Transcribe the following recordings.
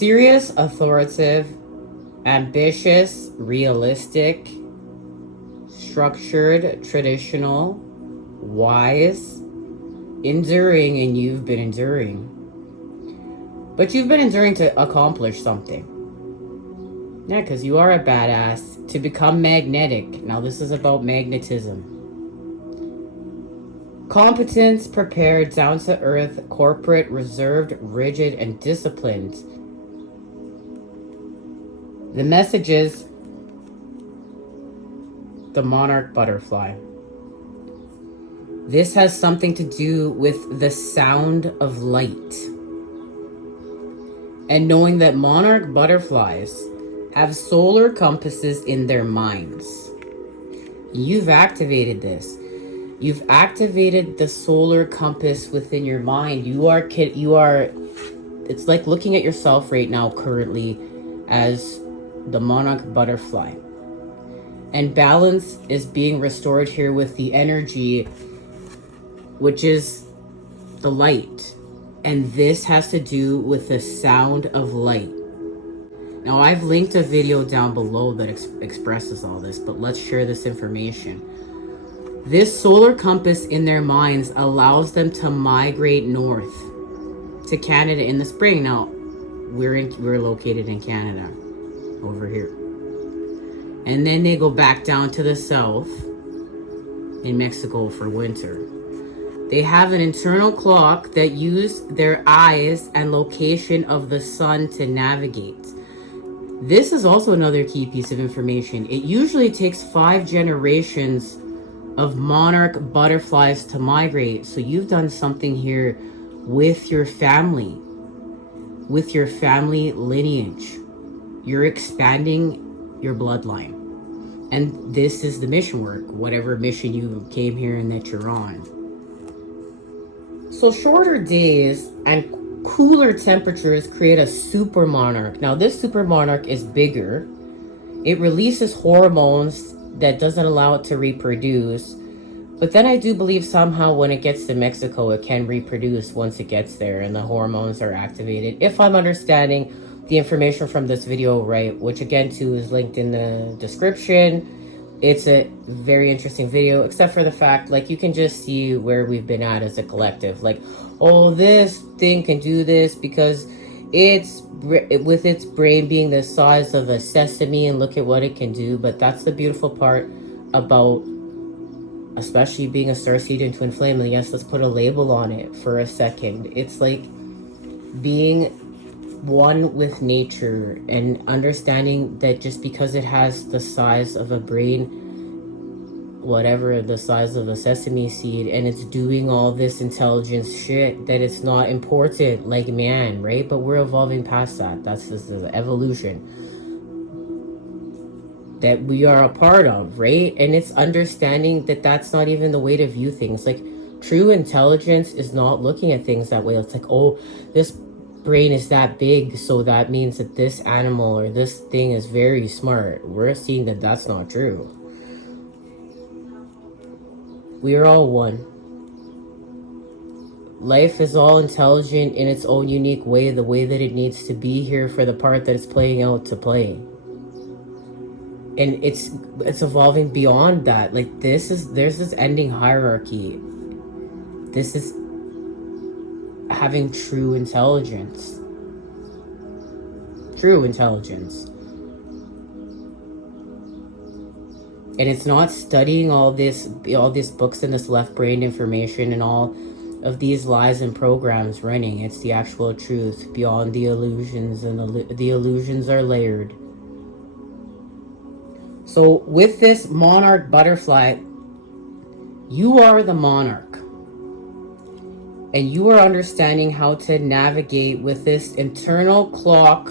Serious, authoritative, ambitious, realistic, structured, traditional, wise, enduring, and you've been enduring. But you've been enduring to accomplish something. Yeah, because you are a badass. To become magnetic. Now this is about magnetism. Competence, prepared, down to earth, corporate, reserved, rigid, and disciplined. The message is the Monarch butterfly. This has something to do with the sound of light. And knowing that Monarch butterflies have solar compasses in their minds. You've activated this. You've activated the solar compass within your mind. You are, it's like looking at yourself right now currently as the Monarch butterfly. And balance is being restored here with the energy, which is the light. And this has to do with the sound of light. Now, I've linked a video down below that expresses all this, but let's share this information. This solar compass in their minds allows them to migrate north to Canada in the spring. Now, we're located in Canada, over here. And then they go back down to the south in Mexico for winter. They have an internal clock that uses their eyes and location of the sun to navigate. This is also another key piece of information. It usually takes 5 generations of monarch butterflies to migrate. So you've done something here with your family lineage. You're expanding your bloodline. And this is the mission work, whatever mission you came here and that you're on. So shorter days and cooler temperatures create a super monarch. Now this super monarch is bigger. It releases hormones that doesn't allow it to reproduce. But then I do believe somehow when it gets to Mexico, it can reproduce once it gets there and the hormones are activated. If I'm understanding the information from this video right, which again too is linked in the description. It's a very interesting video, except for the fact, like, you can just see where we've been at as a collective. Like, oh, this thing can do this because it's with its brain being the size of a sesame, and look at what it can do. But that's the beautiful part about, especially being a starseed and twin flame. And yes, let's put a label on it for a second. It's like being one with nature and understanding that just because it has the size of a brain, whatever, the size of a sesame seed, and it's doing all this intelligence shit, that it's not important like man, right? But we're evolving past that. That's just the evolution that we are a part of, right? And it's understanding that that's not even the way to view things. Like, true intelligence is not looking at things that way. It's like, oh, this brain is that big, so that means that this animal or this thing is very smart. We're seeing that that's not true. We are all one. Life is all intelligent in its own unique way, the way that it needs to be here for the part that it's playing out to play. And it's evolving beyond that. Like, there's this ending hierarchy. This is having true intelligence. True intelligence. And it's not studying all these books and this left brain information and all of these lies and programs running. It's the actual truth beyond the illusions, and the illusions are layered. So with this monarch butterfly, you are the monarch. And you are understanding how to navigate with this internal clock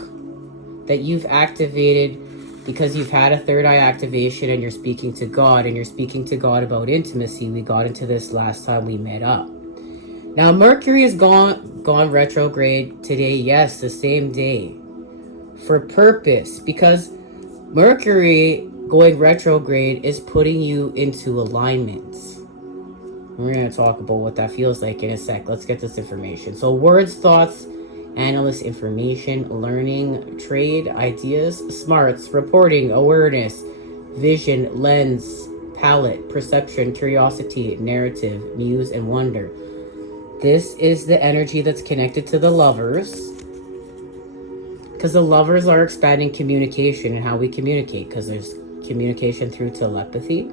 that you've activated because you've had a third eye activation and you're speaking to God, and you're speaking to God about intimacy. We got into this last time we met up. Now, Mercury is gone retrograde today. Yes, the same day. For purpose. Because Mercury going retrograde is putting you into alignment. We're going to talk about what that feels like in a sec. Let's get this information. So words, thoughts, analyst, information, learning, trade, ideas, smarts, reporting, awareness, vision, lens, palette, perception, curiosity, narrative, muse, and wonder. This is the energy that's connected to the lovers, because the lovers are expanding communication and how we communicate, because there's communication through telepathy.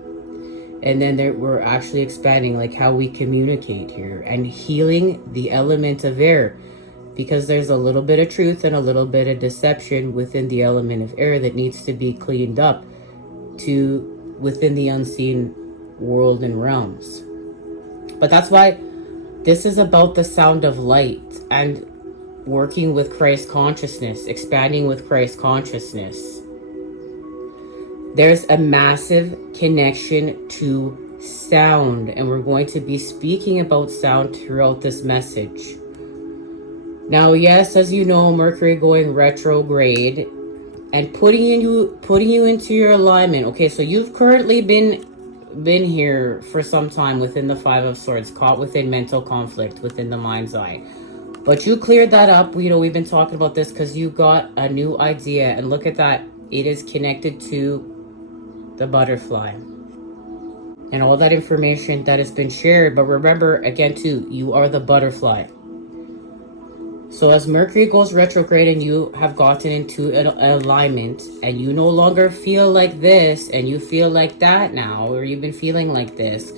And then we're actually expanding like how we communicate here and healing the element of air, because there's a little bit of truth and a little bit of deception within the element of air that needs to be cleaned up to within the unseen world and realms. But that's why this is about the sound of light and working with Christ consciousness, expanding with Christ consciousness. There's a massive connection to sound, and we're going to be speaking about sound throughout this message. Now, yes, as you know, Mercury going retrograde and putting you into your alignment. Okay, so you've currently been here for some time within the Five of Swords, caught within mental conflict within the mind's eye. But you cleared that up. You know, we've been talking about this because you got a new idea, and look at that. It is connected to the butterfly and all that information that has been shared. But remember, again, too, you are the butterfly. So as Mercury goes retrograde and you have gotten into an alignment and you no longer feel like this and you feel like that now, or you've been feeling like this,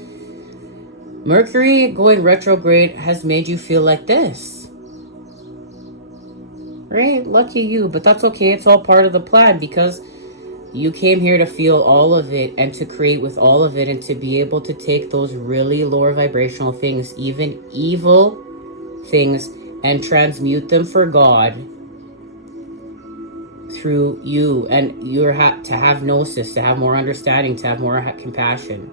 Mercury going retrograde has made you feel like this. Right? Lucky you, but that's okay. It's all part of the plan, because you came here to feel all of it and to create with all of it, and to be able to take those really lower vibrational things, even evil things, and transmute them for God through you. And you're to have gnosis, to have more understanding, to have more compassion,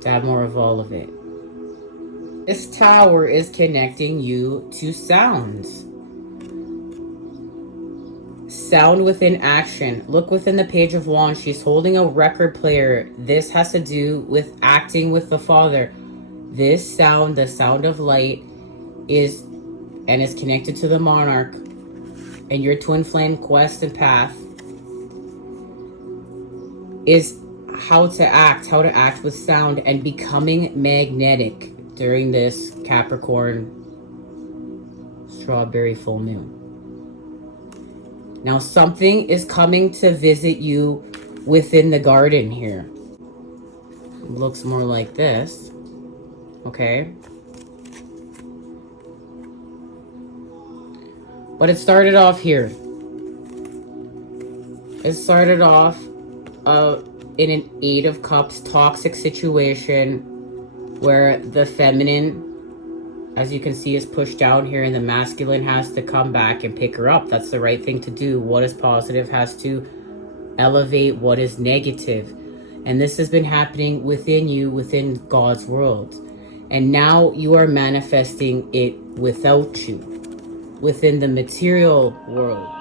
to have more of all of it. This tower is connecting you to sounds. Sound within action. Look within the Page of Wands. She's holding a record player. This has to do with acting with the Father. This sound, the sound of light, is connected to the Monarch and your twin flame quest and path, is how to act with sound and becoming magnetic during this Capricorn strawberry full moon. Now something is coming to visit you within the garden here. It looks more like this. Okay. But it started off here. It started off in an Eight of Cups toxic situation where the feminine, as you can see, is pushed down here, and the masculine has to come back and pick her up. That's the right thing to do. What is positive has to elevate what is negative. And this has been happening within you, within God's world. And now you are manifesting it without you, within the material world.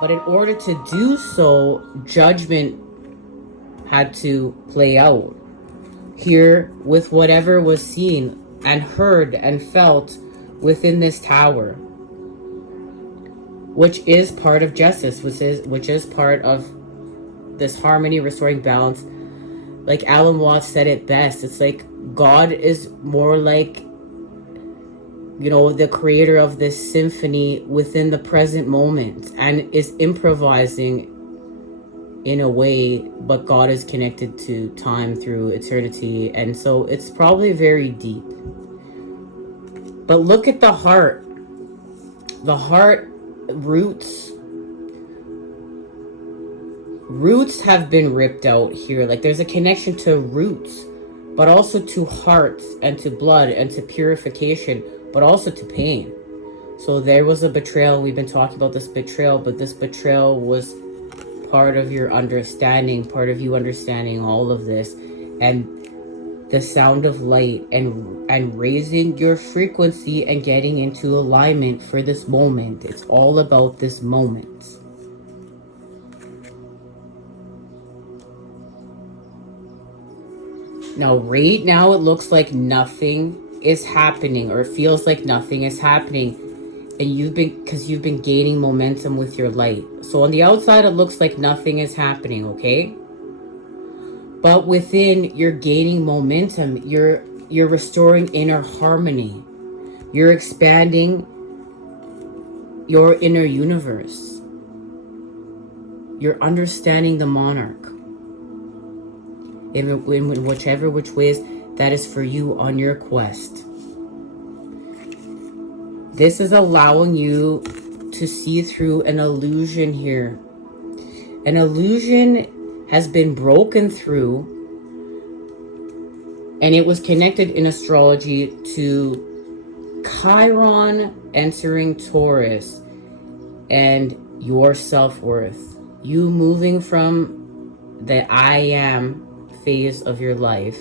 But in order to do so, judgment had to play out here with whatever was seen and heard and felt within this tower, which is part of justice, which is part of this harmony, restoring balance. Like Alan Watts said it best, it's like God is more like, you know, the creator of this symphony within the present moment, and is improvising in a way, but God is connected to time through eternity. And so it's probably very deep. But look at the heart. The heart roots have been ripped out here. Like there's a connection to roots, but also to hearts and to blood and to purification, but also to pain. So there was a betrayal. We've been talking about this betrayal, but this betrayal was part of your understanding, part of you understanding all of this, and the sound of light, and raising your frequency and getting into alignment for this moment. It's all about this moment. Now, right now, it looks like nothing is happening, or it feels like nothing is happening. And because you've been gaining momentum with your light. So on the outside, it looks like nothing is happening, okay? But within, you're gaining momentum. You're restoring inner harmony. You're expanding your inner universe. You're understanding the monarch. In whichever which ways that is for you on your quest. This is allowing you to see through an illusion here. An illusion has been broken through, and it was connected in astrology to Chiron entering Taurus and your self-worth. You moving from the I am phase of your life,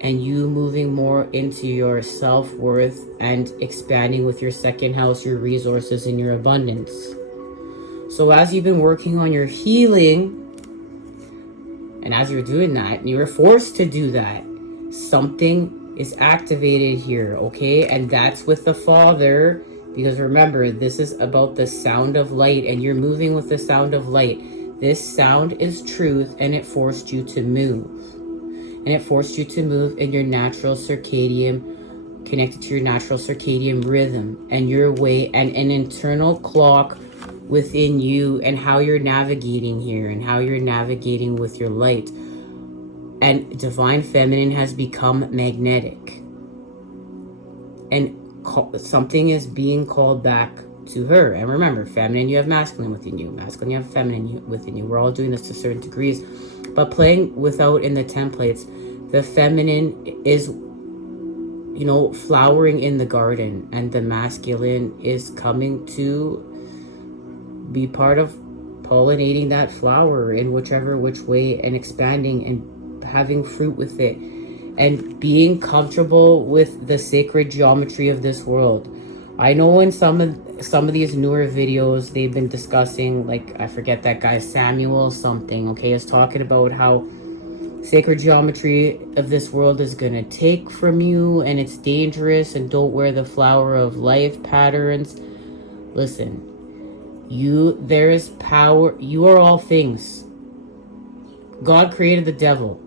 and you moving more into your self-worth and expanding with your second house, your resources, and your abundance. So as you've been working on your healing, and as you're doing that, and you were forced to do that, something is activated here, okay? And that's with the Father, because remember, this is about the sound of light, and you're moving with the sound of light. This sound is truth, and it forced you to move. And it forced you to move in your natural circadian, connected to your natural circadian rhythm and your way, and an internal clock within you, and how you're navigating here, and how you're navigating with your light. And divine feminine has become magnetic. And something is being called back to her. And remember, feminine, you have masculine within you. Masculine, you have feminine within you. We're all doing this to certain degrees. But playing without in the templates, the feminine is, you know, flowering in the garden, and the masculine is coming to be part of pollinating that flower in whichever which way, and expanding and having fruit with it, and being comfortable with the sacred geometry of this world. I know in some of these newer videos, they've been discussing, like, I forget that guy, Samuel something, okay, is talking about how sacred geometry of this world is going to take from you, and it's dangerous, and don't wear the flower of life patterns. Listen, there is power. You are all things. God created the devil.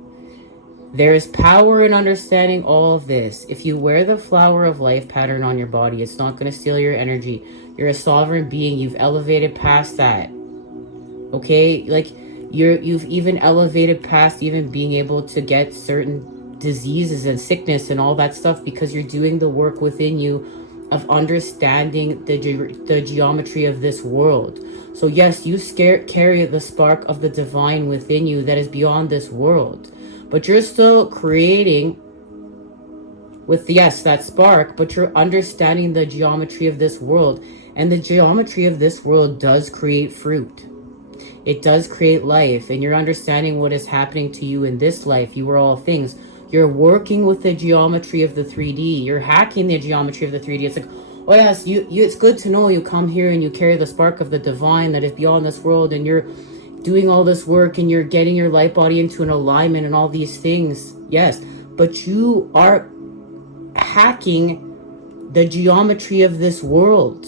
There is power in understanding all of this. If you wear the flower of life pattern on your body, it's not going to steal your energy. You're a sovereign being. You've elevated past that. Okay? Like, you've even elevated past even being able to get certain diseases and sickness and all that stuff, because you're doing the work within you of understanding the geometry of this world. So yes, you carry the spark of the divine within you that is beyond this world. But you're still creating with, yes, that spark, but you're understanding the geometry of this world. And the geometry of this world does create fruit. It does create life. And you're understanding what is happening to you in this life. You are all things. You're working with the geometry of the 3D. You're hacking the geometry of the 3D. It's like, oh yes, it's good to know you come here and you carry the spark of the divine that is beyond this world, and you're doing all this work, and you're getting your light body into an alignment and all these things. Yes, but you are hacking the geometry of this world.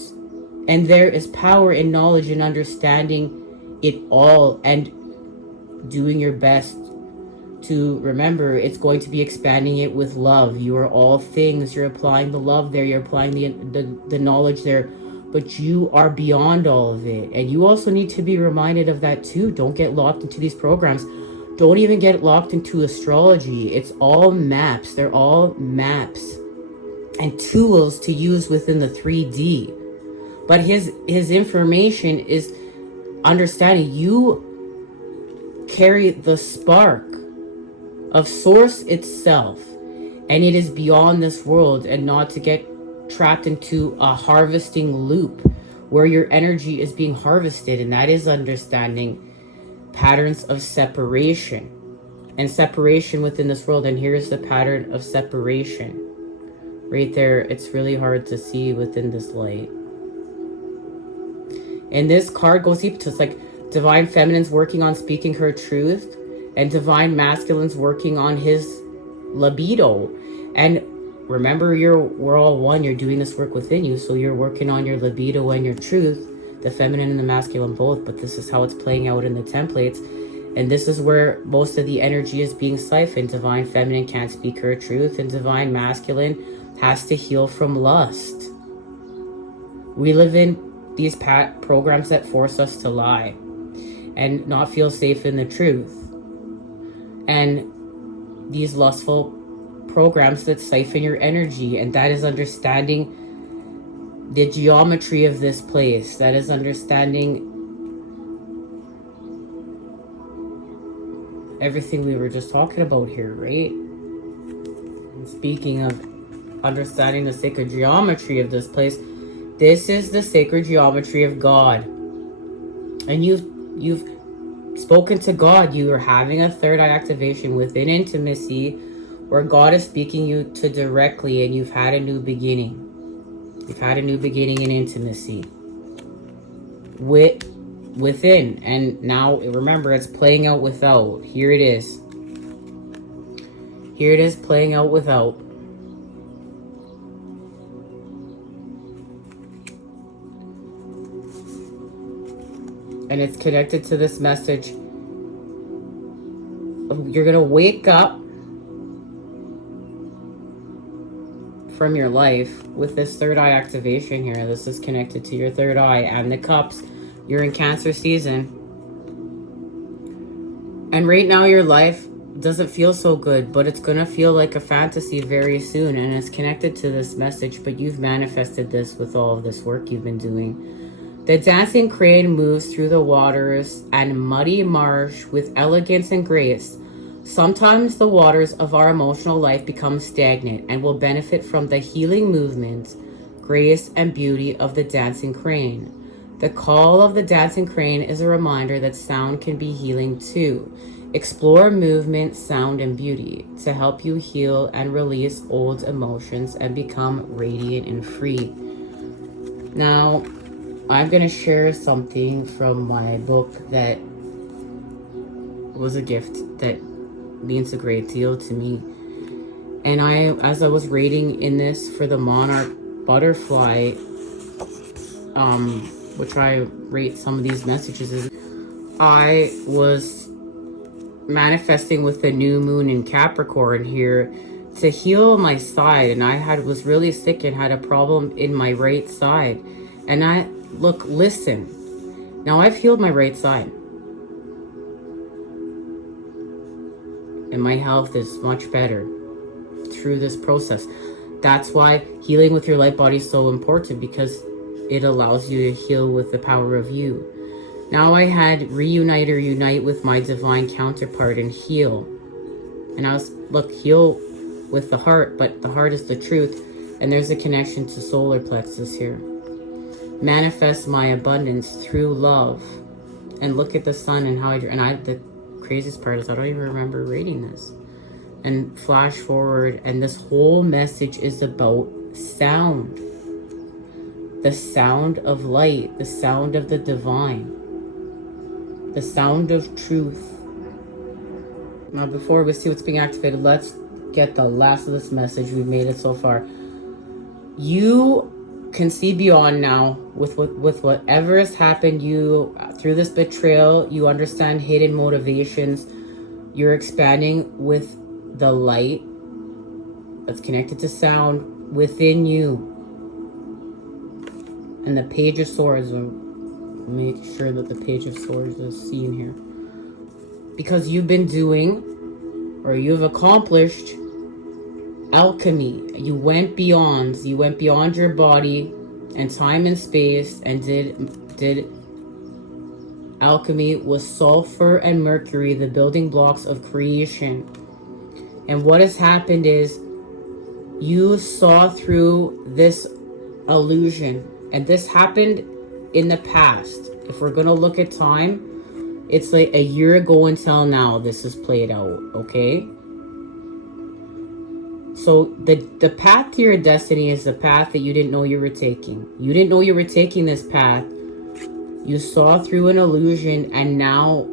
And there is power in knowledge and understanding it all, and doing your best to remember it's going to be expanding it with love. You are all things. You're applying the love there. You're applying the knowledge there. But you are beyond all of it. And you also need to be reminded of that too. Don't get locked into these programs. Don't even get locked into astrology. It's all maps. They're all maps and tools to use within the 3D. But his information is understanding you carry the spark of source itself, and it is beyond this world, and not to get trapped into a harvesting loop where your energy is being harvested. And that is understanding patterns of separation and separation within this world. And here's the pattern of separation right there. It's really hard to see within this light. And this card goes deep. It's like divine feminine's working on speaking her truth, and divine masculine's working on his libido. And remember, we're all one. You're doing this work within you, so you're working on your libido and your truth, the feminine and the masculine both. But this is how it's playing out in the templates, and this is where most of the energy is being siphoned. Divine feminine can't speak her truth, and divine masculine has to heal from lust. We live in these programs that force us to lie and not feel safe in the truth, and these lustful programs that siphon your energy. And that is understanding the geometry of this place. That is understanding everything we were just talking about here, right? And speaking of understanding the sacred geometry of this place, this is the sacred geometry of God. And you've spoken to God. You are having a third eye activation within intimacy, where God is speaking you to directly, and you've had a new beginning. You've had a new beginning in intimacy within. And now remember, it's playing out without. Here it is. Here it is playing out without. And it's connected to this message. You're going to wake up from your life with this third eye activation here. This is connected to your third eye and the cups. You're in Cancer season. And right now your life doesn't feel so good, but it's going to feel like a fantasy very soon. And it's connected to this message, but you've manifested this with all of this work you've been doing. The dancing crane moves through the waters and muddy marsh with elegance and grace. Sometimes the waters of our emotional life become stagnant and will benefit from the healing movement, grace, and beauty of the dancing crane. The call of the dancing crane is a reminder that sound can be healing too. Explore movement, sound, and beauty to help you heal and release old emotions and become radiant and free. Now, I'm going to share something from my book that was a gift that means a great deal to me. And as I was reading in this for the Monarch butterfly, which I rate some of these messages, I was manifesting with the new moon in Capricorn here to heal my side. And I was really sick and had a problem in my right side. And listen, now I've healed my right side. And my health is much better through this process. That's why healing with your light body is so important, because it allows you to heal with the power of you. Now I had unite with my divine counterpart and heal. And I was, heal with the heart, but the heart is the truth. And there's a connection to solar plexus here. Manifest my abundance through love. And look at the sun and how the craziest part is I don't even remember reading this. And flash forward, and this whole message is about sound. The sound of light, the sound of the divine, the sound of truth. Now, before we see what's being activated, let's get the last of this message. We've made it so far. You can see beyond now with whatever has happened. You, through this betrayal, you understand hidden motivations. You're expanding with the light that's connected to sound within you. And the Page of Swords, make sure that the Page of Swords is seen here. Because you've been doing, or you've accomplished, alchemy. You went beyond your body and time and space, and did alchemy with sulfur and mercury, the building blocks of creation. And what has happened is you saw through this illusion, and this happened in the past. If we're going to look at time, It's like a year ago until now this is played out, okay? So the path to your destiny is the path that you didn't know you were taking. You didn't know you were taking this path. You saw through an illusion, and now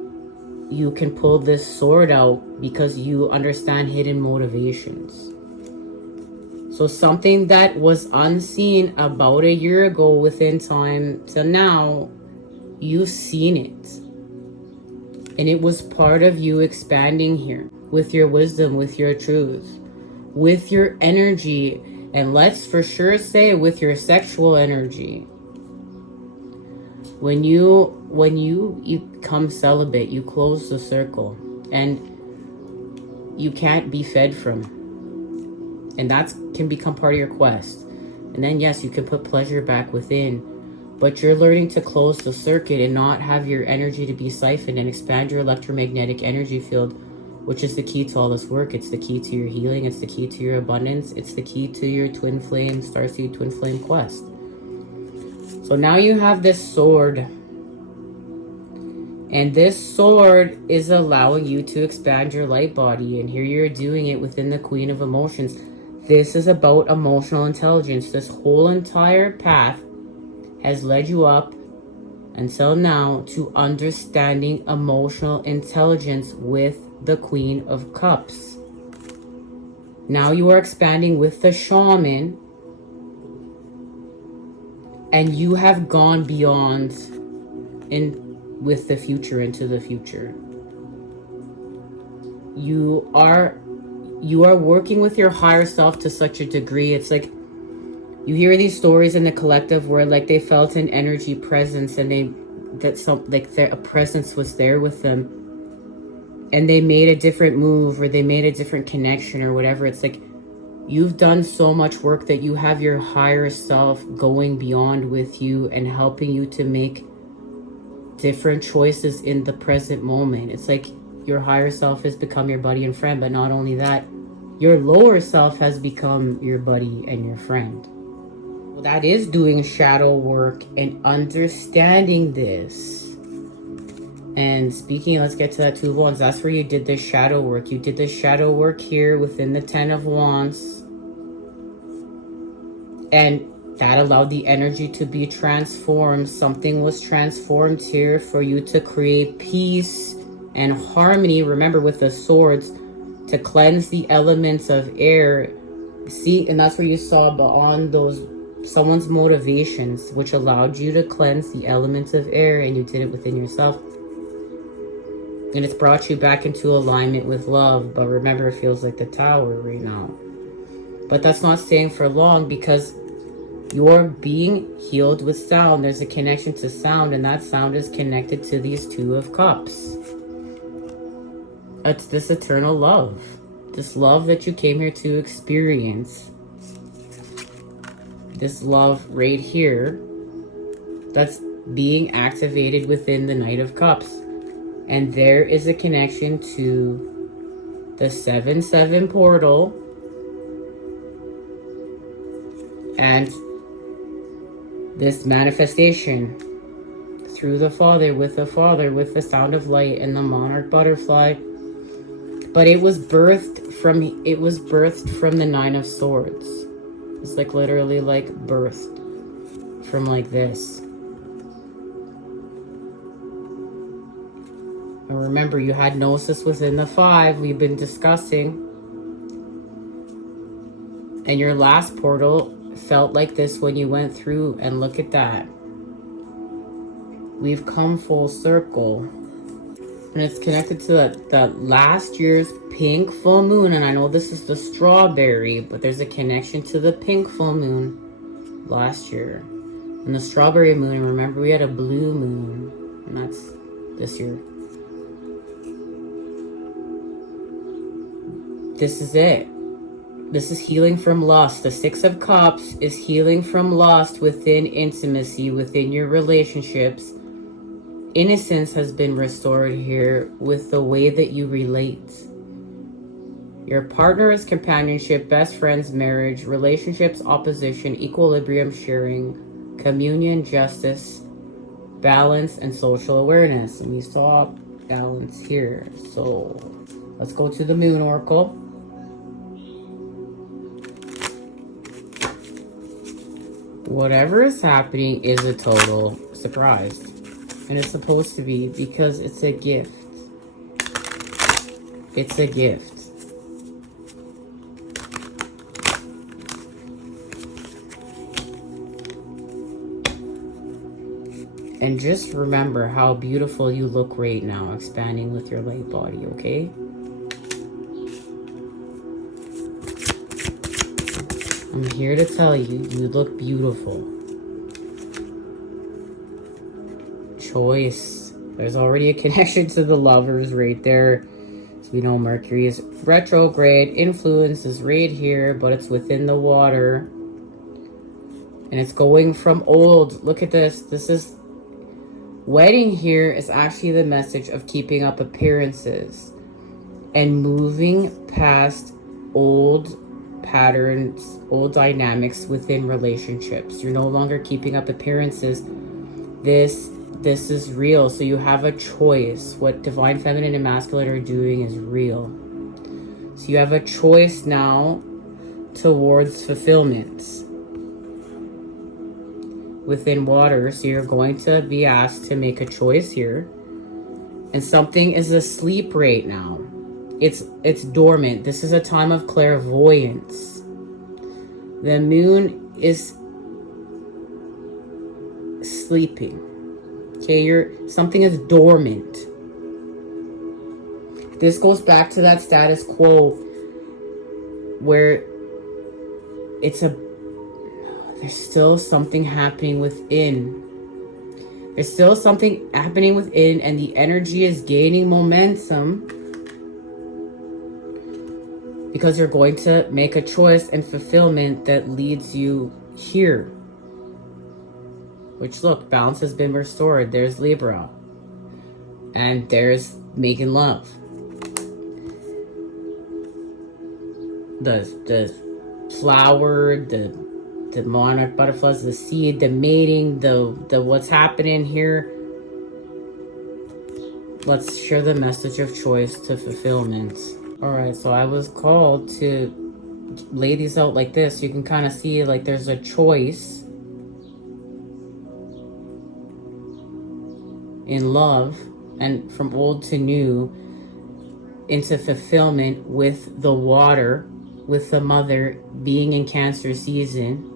you can pull this sword out because you understand hidden motivations. So something that was unseen about a year ago within time to now, you've seen it. And it was part of you expanding here with your wisdom, with your truth, with your energy, and let's for sure say with your sexual energy. When you become celibate, you close the circle, and you can't be fed from. And that can become part of your quest. And then yes, you can put pleasure back within, but you're learning to close the circuit and not have your energy to be siphoned and expand your electromagnetic energy field, which is the key to all this work. It's the key to your healing. It's the key to your abundance. It's the key to your twin flame, starseed twin flame quest. So now you have this sword. And this sword is allowing you to expand your light body. And here you're doing it within the Queen of Emotions. This is about emotional intelligence. This whole entire path has led you up until now to understanding emotional intelligence with the Queen of Cups. Now you are expanding with the shaman, and you have gone beyond with the future, into the future. You are working with your higher self to such a degree. It's like you hear these stories in the collective where like they felt an energy presence, and a presence was there with them, and they made a different move, or they made a different connection, or whatever. It's like you've done so much work that you have your higher self going beyond with you and helping you to make different choices in the present moment. It's like your higher self has become your buddy and friend, but not only that, your lower self has become your buddy and your friend. Well, that is doing shadow work and understanding this. And speaking, let's get to that Two of Wands. That's where you did this shadow work. You did this shadow work here within the Ten of Wands. And that allowed the energy to be transformed. Something was transformed here for you to create peace and harmony. Remember, with the swords, to cleanse the elements of air. See, and that's where you saw beyond those someone's motivations, which allowed you to cleanse the elements of air, and you did it within yourself. And it's brought you back into alignment with love. But remember, it feels like the Tower right now. But that's not staying for long, because you're being healed with sound. There's a connection to sound, and that sound is connected to these Two of Cups. It's this eternal love. This love that you came here to experience. This love right here that's being activated within the Knight of Cups. And there is a connection to the 7-7 portal and this manifestation through the Father, with the Sound of Light and the Monarch butterfly. But it was birthed from the Nine of Swords. It's like literally like birthed from like this. And remember, you had Gnosis within the 5 we've been discussing. And your last portal felt like this when you went through, and look at that. We've come full circle. And it's connected to that last year's pink full moon. And I know this is the strawberry, but there's a connection to the pink full moon last year. And the strawberry moon, and remember we had a blue moon. And that's this year. This is it. This is healing from lust. The 6 of Cups is healing from lust within intimacy, within your relationships. Innocence has been restored here with the way that you relate. Your partner is companionship, best friends, marriage, relationships, opposition, equilibrium, sharing, communion, justice, balance, and social awareness. And we saw balance here. So let's go to the Moon Oracle. Whatever is happening is a total surprise. And it's supposed to be, because it's a gift. It's a gift. And just remember how beautiful you look right now, expanding with your light body, okay? I'm here to tell you, you look beautiful. Choice. There's already a connection to the Lovers right there. So we know Mercury is retrograde. Influence is right here, but it's within the water. And it's going from old. Look at this. This is... Wedding here is actually the message of keeping up appearances and moving past old patterns, old dynamics within relationships. You're no longer keeping up appearances. This is real. So you have a choice. What Divine Feminine and Masculine are doing is real. So you have a choice now towards fulfillment within water. So you're going to be asked to make a choice here. And something is asleep right now. It's dormant. This is a time of clairvoyance. The moon is sleeping. Okay, something is dormant. This goes back to that status quo where there's still something happening within. There's still something happening within, and the energy is gaining momentum because you're going to make a choice and fulfillment that leads you here. Which, look, balance has been restored. There's Libra. And there's making love. The flower, the monarch butterflies, the seed, the mating, the what's happening here. Let's share the message of choice to fulfillment. Alright, so I was called to lay these out like this. You can kind of see like there's a choice in love, and from old to new, into fulfillment with the water, with the mother being in Cancer season,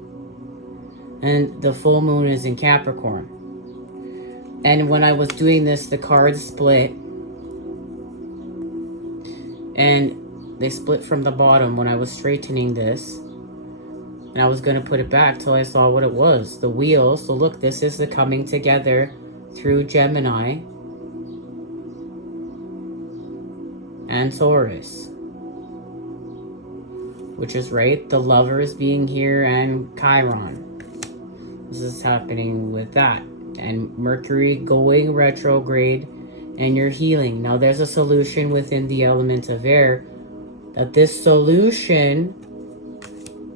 and the full moon is in Capricorn. And when I was doing this, the cards split, and they split from the bottom when I was straightening this, and I was going to put it back till I saw what it was, the wheel. So look, this is the coming together through Gemini and Taurus, which is right, the Lovers being here, and Chiron. This is happening with that, and Mercury going retrograde, and you're healing. Now there's a solution within the element of air, that this solution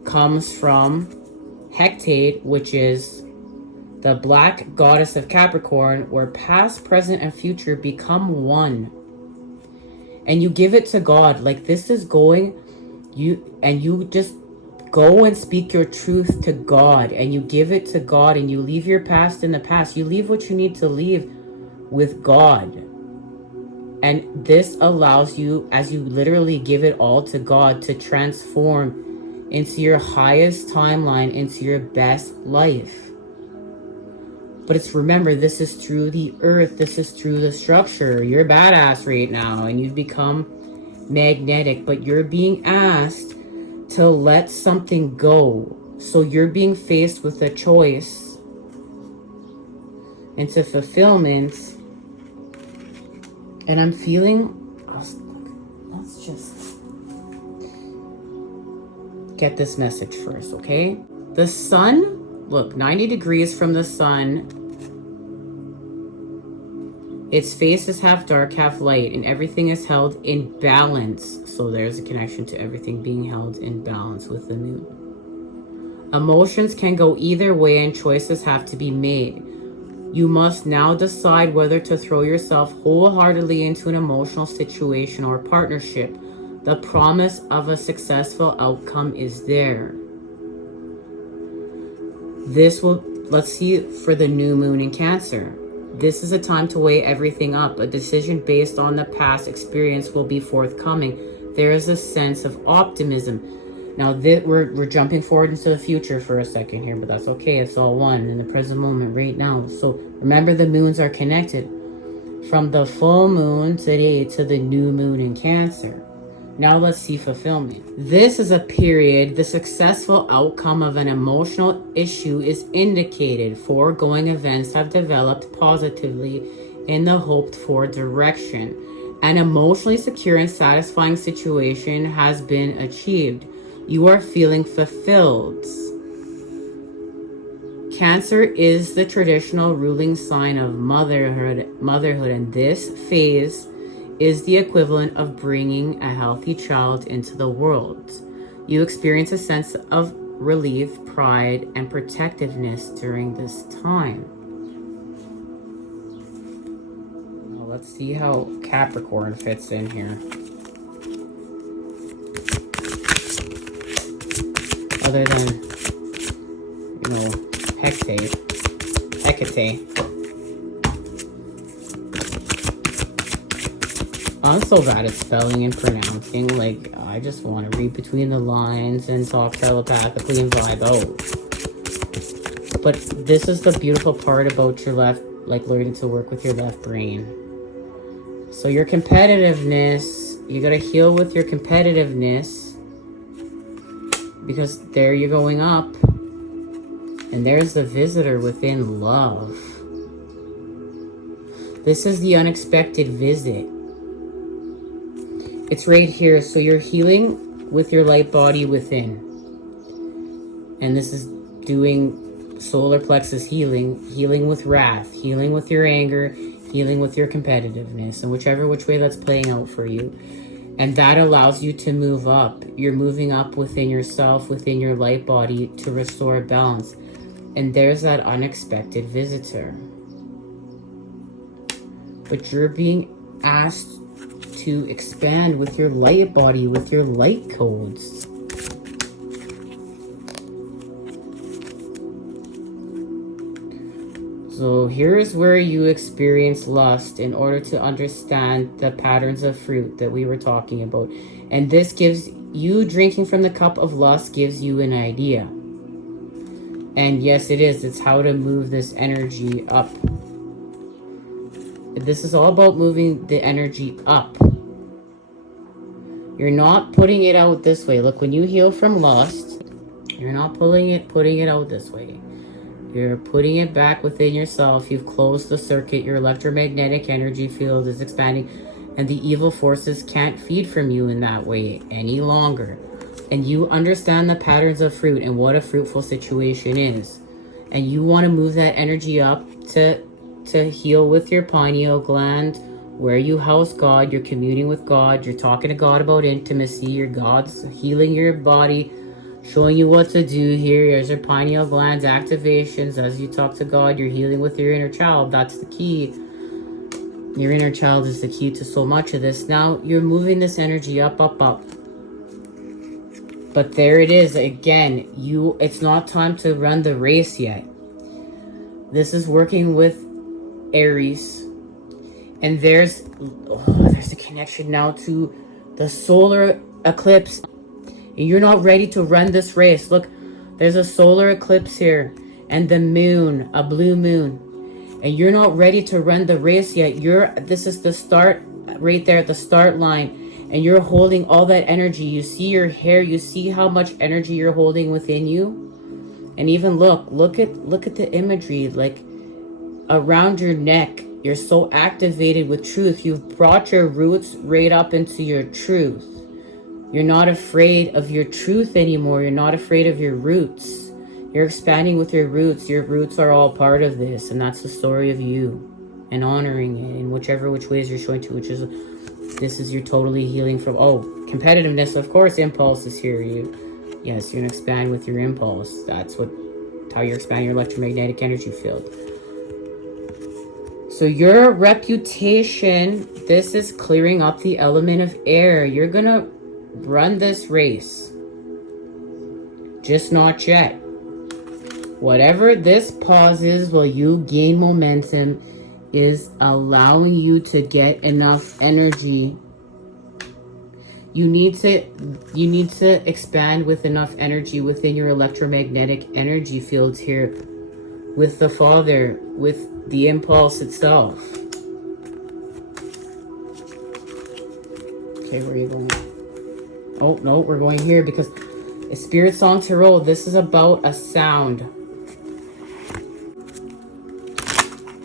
comes from Hecate, which is the black goddess of Capricorn, where past, present, and future become one. And you give it to God. Like this is going, you just go and speak your truth to God, and you give it to God, and you leave your past in the past. You leave what you need to leave with God. And this allows you, as you literally give it all to God, to transform into your highest timeline, into your best life. But it's, remember, this is through the earth. This is through the structure. You're badass right now, and you've become magnetic, but you're being asked to let something go. So you're being faced with a choice into fulfillment. And I'm feeling, let's just get this message first, okay? The sun, look, 90 degrees from the sun. Its face is half dark, half light, and everything is held in balance. So there's a connection to everything being held in balance with the moon. Emotions can go either way, and choices have to be made. You must now decide whether to throw yourself wholeheartedly into an emotional situation or partnership. The promise of a successful outcome is there. Let's see for the new moon in Cancer. This is a time to weigh everything up. A decision based on the past experience will be forthcoming. There is a sense of optimism. Now, we're jumping forward into the future for a second here, but that's okay. It's all one in the present moment right now. So remember, the moons are connected. From the full moon today to the new moon in Cancer. Now let's see fulfillment. This is a period. The successful outcome of an emotional issue is indicated. Foregoing events have developed positively in the hoped for direction. An emotionally secure and satisfying situation has been achieved. You are feeling fulfilled. Cancer is the traditional ruling sign of motherhood, and this phase is the equivalent of bringing a healthy child into the world. You experience a sense of relief, pride, and protectiveness during this time. Well, let's see how Capricorn fits in here. Other than, Hecate. I'm so bad at spelling and pronouncing. Like, I just want to read between the lines and talk telepathically and vibe out. But this is the beautiful part about your learning to work with your left brain. So your competitiveness, you got to heal with your competitiveness, because there you're going up. And there's the visitor within love. This is the unexpected visit. It's right here. So you're healing with your light body within. And this is doing solar plexus healing with wrath, healing with your anger, healing with your competitiveness, and whichever which way that's playing out for you. And that allows you to move up. You're moving up within yourself, within your light body, to restore balance. And there's that unexpected visitor. But you're being asked to expand with your light body, with your light codes. So here's where you experience lust in order to understand the patterns of fruit that we were talking about. And this gives you, drinking from the cup of lust gives you an idea. And yes, it is. It's how to move this energy up. This is all about moving the energy up. You're not putting it out this way. Look, when you heal from lust, you're not putting it out this way. You're putting it back within yourself. You've closed the circuit. Your electromagnetic energy field is expanding, and the evil forces can't feed from you in that way any longer. And you understand the patterns of fruit and what a fruitful situation is. And you want to move that energy up to heal with your pineal gland, where you house God. You're communing with God. You're talking to God about intimacy. Your God's healing your body, showing you what to do here. Here's your pineal gland's activations. As you talk to God, you're healing with your inner child. That's the key. Your inner child is the key to so much of this. Now you're moving this energy up, up, up. But there it is again. It's not time to run the race yet. This is working with Aries. And there's a connection now to the solar eclipse. And you're not ready to run this race. Look, there's a solar eclipse here. And the moon, a blue moon. And you're not ready to run the race yet. This is the start right there at the start line. And you're holding all that energy. You see your hair. You see how much energy you're holding within you. And even look at the imagery, like around your neck. You're so activated with truth. You've brought your roots right up into your truth. You're not afraid of your truth anymore. You're not afraid of your roots. You're expanding with your roots. Your roots are all part of this. And that's the story of you. And honoring it in whichever which ways you're showing to, which is, this is you're totally healing from, competitiveness. Of course, impulse is here. Yes, you're going to expand with your impulse. That's how you're expanding your electromagnetic energy field. So your reputation, this is clearing up the element of air. You're going to run this race. Just not yet. Whatever this pauses while you gain momentum is allowing you to get enough energy. You need to expand with enough energy within your electromagnetic energy fields here with the Father, with the impulse itself. Okay, where are you going? Oh, no, we're going here because it's Spirit Song Tarot. This is about a sound.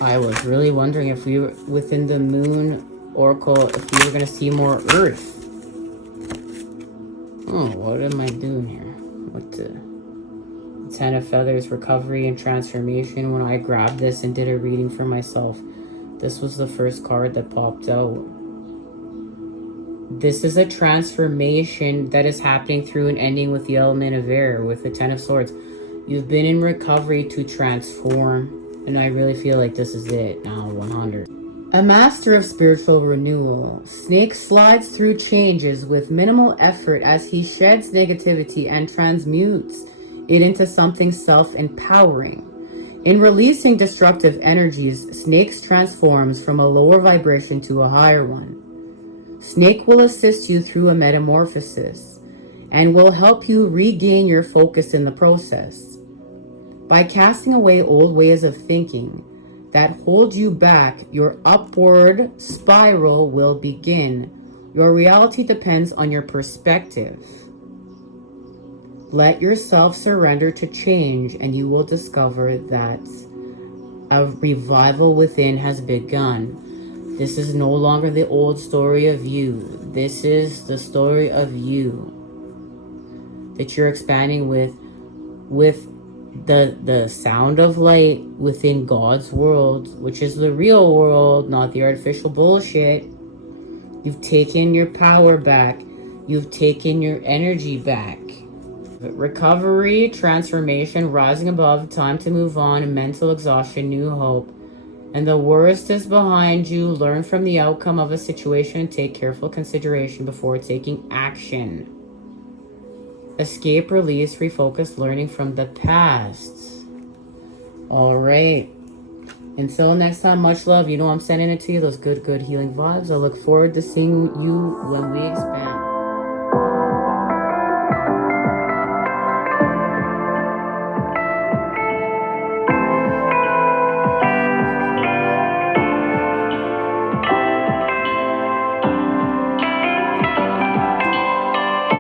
I was really wondering if we were within the Moon Oracle, if we were going to see more Earth. Oh, what am I doing here? What the... Ten of Feathers, recovery and transformation. When I grabbed this and did a reading for myself, this was the first card that popped out. This is a transformation that is happening through and ending with the element of air, with the Ten of Swords. You've been in recovery to transform, and I really feel like this is it now, 100. A master of spiritual renewal. Snake slides through changes with minimal effort as he sheds negativity and transmutes it into something self-empowering. In releasing destructive energies, Snakes transforms from a lower vibration to a higher one. Snake will assist you through a metamorphosis and will help you regain your focus in the process. By casting away old ways of thinking that hold you back, your upward spiral will begin. Your reality depends on your perspective. Let yourself surrender to change, and you will discover that a revival within has begun. This is no longer the old story of you. This is the story of you that you're expanding with the sound of light within God's world, which is the real world, not the artificial bullshit. You've taken your power back. You've taken your energy back. Recovery, transformation, rising above, time to move on, mental exhaustion, new hope. And the worst is behind you. Learn from the outcome of a situation and take careful consideration before taking action. Escape, release, refocus, learning from the past. All right. Until next time, much love. You know I'm sending it to you, those good healing vibes. I look forward to seeing you when we expand.